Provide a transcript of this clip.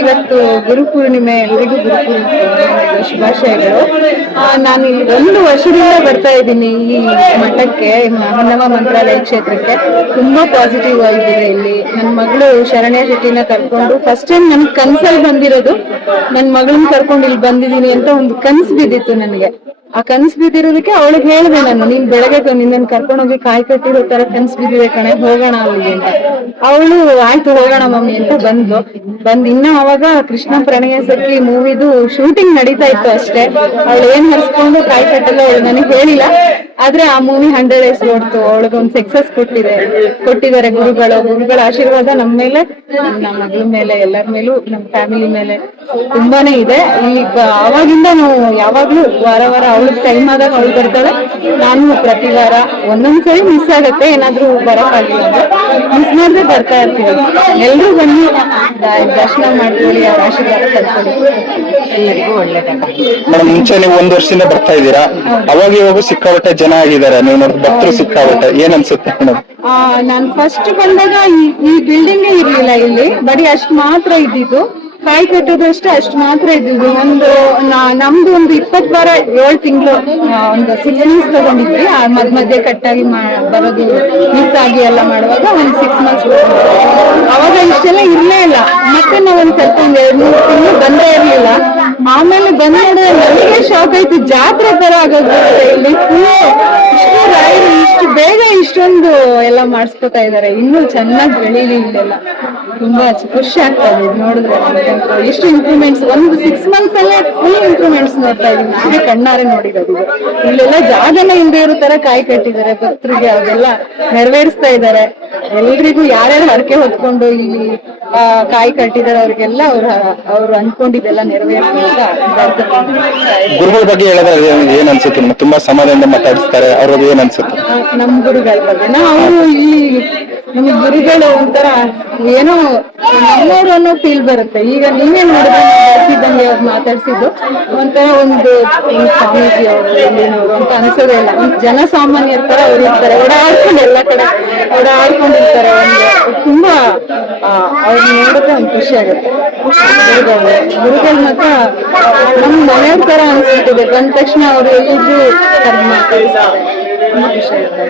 ಇವತ್ತು ಗುರುಪೂರ್ಣಿಮೆ, ಎಲ್ರಿಗೂ ಗುರುಪೂರ್ಣಿಮೆ ಶುಭಾಶಯಗಳು. ನಾನು ಇಲ್ಲಿ 1 ವರ್ಷದಿಂದ ಬರ್ತಾ ಇದ್ದೀನಿ ಈ ಮಠಕ್ಕೆ, ಹೊನ್ನವ ಮಂತ್ರಾಲಯ ಕ್ಷೇತ್ರಕ್ಕೆ. ತುಂಬಾ ಪಾಸಿಟಿವ್ ಆಗಿದೆ ಇಲ್ಲಿ. ನನ್ನ ಮಗಳು ಶರಣ್ಯ ಶೆಟ್ಟಿನ ಕರ್ಕೊಂಡು ಫಸ್ಟ್ ಟೈಮ್ ನನ್ಗೆ ಕನ್ಸಲ್ಲಿ ಬಂದಿರೋದು, ನನ್ನ ಮಗಳನ್ನ ಕರ್ಕೊಂಡು ಇಲ್ಲಿ ಬಂದಿದ್ದೀನಿ ಅಂತ ಒಂದು ಕನ್ಸು ಬಿದ್ದಿತ್ತು ನನಗೆ. ಆ ಕನ್ಸು ಬಿದ್ದಿರೋದಕ್ಕೆ ಅವಳಿಗೆ ಹೇಳಿದೆ ನಾನು, ನೀನ್ ಬೆಳಗ್ಗೆ ನಿನ್ನ ಕರ್ಕೊಂಡು ಹೋಗಿ ಕಾಯಿ ಕಟ್ಟಿರೋ ತರ ಕನ್ಸು ಬಿದ್ದಿದೆ ಕಣೆ, ಹೋಗೋಣ ಅಲ್ಲಿಗೆ ಅಂತ. ಅವಳು ಆಯ್ತು ಹೋಗೋಣ ಮಮ್ಮಿ ಅಂತ ಇನ್ನ ಅವಾಗ ಕೃಷ್ಣ ಪ್ರಣಯ ಸಖಿ ಮೂವಿದು ಶೂಟಿಂಗ್ ನಡೀತಾ ಇತ್ತು ಅಷ್ಟೇ. ಅವಳು ಏನ್ ಹರಿಸ್ಕೊಂಡು ಕಾಯಿ ಕಟ್ಟಲ್ಲ ಅವಳು ನನಗೆ ಹೇಳಿಲ್ಲ. ಆದ್ರೆ ಆ ಮೂವಿ 100 days ಓಡ್ತು, ಅವಳಿಗೊಂದು ಸಕ್ಸಸ್ ಕೊಟ್ಟಿದ್ದಾರೆ ಗುರುಗಳ ಆಶೀರ್ವಾದ ನಮ್ಮ ಮೇಲೆ, ನಮ್ಮ ಮಗಳ ಮೇಲೆ, ಎಲ್ಲರ ಮೇಲೂ, ನಮ್ಮ ಫ್ಯಾಮಿಲಿ ಮೇಲೆ ತುಂಬಾನೇ ಇದೆ. ಈಗ ಅವಾಗಿಂದ ನಾವು ಯಾವಾಗ್ಲೂ ವಾರ ಅವಳಿಗೆ ಟೈಮ್ ಆದಾಗ ಅವಳು ಬರ್ತಾಳೆ. ನಾನು ಪ್ರತಿ ವಾರ ಒಂದೊಂದ್ಸರಿ ಮಿಸ್ ಆಗತ್ತೆ, ಏನಾದ್ರೂ ಬರಕ್ಕಾಗಿಲ್ಲ ಮಿಸ್ ಮಾಡಿದ್ರೆ ಬರ್ತಾ ಇರ್ತೀವಿ. ಎಲ್ರೂ ಬನ್ನಿ, ದರ್ಶನ ಮಾಡ್ಕೊಳ್ಳಿ, ಅವ್ರ ಆಶೀರ್ವಾದ ಪಡ್ಕೊಳ್ಳಿ, ಎಲ್ಲರಿಗೂ ಒಳ್ಳೇದಾಗಲಿ. ಮುಂಚೆ ನೀವು 1 ವರ್ಷದಿಂದ ಬರ್ತಾ ಇದ್ದೀರಾ, ಅವಾಗ ಇವಾಗ ಸಿಕ್ಕಾಪಟ್ಟೆ ಜನ ಆಗಿದ್ದಾರೆ, ನೀವು ನೋಡಿ ಭಕ್ತರು ಸಿಕ್ಕಾಪಟ್ಟೆ, ಏನ್ ಅನ್ಸುತ್ತೆ ಮೇಡಮ್? ನಾನ್ ಫಸ್ಟ್ ಬಂದಾಗ ಈ ಬಿಲ್ಡಿಂಗ್ ಇರ್ಲಿಲ್ಲ, ಇಲ್ಲಿ ಬರೀ ಅಷ್ಟ್ ಮಾತ್ರ ಇದ್ದಿದ್ದು, ಕಾಯಿ ಕಟ್ಟೋದು ಅಷ್ಟು ಮಾತ್ರ ಇದ್ದಿದ್ದು. ನಮ್ದು ಒಂದು 20 ವಾರ 7 ತಿಂಗಳು ಒಂದು 6 months ತಗೊಂಡಿದ್ವಿ. ಮಧ್ಯೆ ಕಟ್ಟಾಗಿ ಬರೋದು ಮಿಸ್ ಆಗಿ ಎಲ್ಲ ಮಾಡುವಾಗ ಒಂದು 6 months ಅವಾಗ ಇಷ್ಟೆಲ್ಲ ಇರ್ಲೇ ಇಲ್ಲ. ಮತ್ತೆ ನಾವೊಂದ್ ಸ್ವಲ್ಪ 2-3 ತಿಂಗಳು ಬಂದೇ ಇರ್ಲಿಲ್ಲ. ಆಮೇಲೆ ಬಂದ್ ನೋಡಿದ್ರೆ ನನಗೆ ಶಾಕ್ ಆಯ್ತು, ಜಾತ್ರೆ ತರ ಆಗೋದು ಇಲ್ಲಿ. ಇಷ್ಟು ರಾಯರು ಇಷ್ಟು ಬೇಗ ಇಷ್ಟೊಂದು ಎಲ್ಲ ಮಾಡಿಸ್ಕೊತಾ ಇದಾರೆ, ಇನ್ನೂ ಚೆನ್ನಾಗಿ ಬೆಳೀಲಿ ಇಲ್ಲೆಲ್ಲ. ತುಂಬಾ ಖುಷಿ ಆಗ್ತಾ ಇದೆ ನೋಡಿದ್ರೆ. ಎಷ್ಟು ಇಂಪ್ರೂವ್ಮೆಂಟ್ಸ್, ಒಂದು 6 months ಅಲ್ಲೇ ಫುಲ್ ಇಂಪ್ರೂವ್ಮೆಂಟ್ಸ್ ನೋಡ್ತಾ ಇದೀನಿ, ನಾನೇ ಕಣ್ಣಾರೆ ನೋಡಿರೋದು. ಇಲ್ಲೆಲ್ಲ ಜಾಗನೇ ಇಲ್ಲದೆ ಇರೋ ತರ ಕಾಯಿ ಕಟ್ಟಿದ್ದಾರೆ ಭಕ್ತರಿಗೆ, ಅದೆಲ್ಲ ನೆರವೇರಿಸ್ತಾ ಇದ್ದಾರೆ. ಎಲ್ರಿಗೂ ಯಾರ್ಯಾರು ಹರಕೆ ಹೊತ್ಕೊಂಡು ಇಲ್ಲಿ ಕಾಯಿ ಕಟ್ಟಿದಾರೆ ಅವ್ರಿಗೆಲ್ಲ ಅವ್ರು ಅನ್ಕೊಂಡಿದ್ದೆಲ್ಲ ನೆರವೇರಿಸ್ತಾ. ಗುರುಗಳ ಬಗ್ಗೆ ಹೇಳಿದ್ರೆ ಏನ್ ಅನ್ಸುತ್ತೆ? ತುಂಬಾ ಸಮಾಧಾನದಿಂದ ಮಾತಾಡಿಸ್ತಾರೆ, ಅವ್ರ ಬಗ್ಗೆ ಏನ್ ಅನ್ಸುತ್ತೆ? ನಮ್ ಗುರುಗಳ ಬಗ್ಗೆ ಅವರು ಇಲ್ಲಿ ನಮ್ ಗುರುಗಳು ಒಂಥರ ಏನೋ ನಮ್ಮವ್ರು ಅನ್ನೋ ಫೀಲ್ ಬರುತ್ತೆ. ಈಗ ನೀವೇ ನೋಡಿದ್ರೆ ಬರ್ತಿದ್ದಂಗೆ ಅವ್ರು ಮಾತಾಡ್ಸಿದ್ದು ಒಂಥರ ಒಂದು ಸ್ವಾಮೀಜಿ ಅವರು ಎಲ್ಲಿನವರು ಅಂತ ಅನ್ಸೋದೇ ಇಲ್ಲ. ಒಂದು ಜನಸಾಮಾನ್ಯರ ತರ ಅವ್ರು ಇರ್ತಾರೆ, ಓಡಾಡ್ಕೊಂಡು ಎಲ್ಲ ಕಡೆ ಓಡಾಡ್ಕೊಂಡಿರ್ತಾರೆ. ತುಂಬಾ ಅವ್ರು ನೋಡಿದ್ರೆ ಒಂದು ಖುಷಿ ಆಗುತ್ತೆ. ಗುರುಗಳು ಮಾತ್ರ ನಮ್ ಮನೆಯವ್ರ ತರ ಅನ್ಸ್ಬಿಟ್ಟಿದೆ. ಬಂದ ತಕ್ಷಣ ಅವ್ರು ಎಲ್ಲಿದ್ರು ಕರ್ಮ ಮಾತಾಡಿಸ್ತಾರೆ, ತುಂಬಾ ಖುಷಿ ಆಗುತ್ತೆ.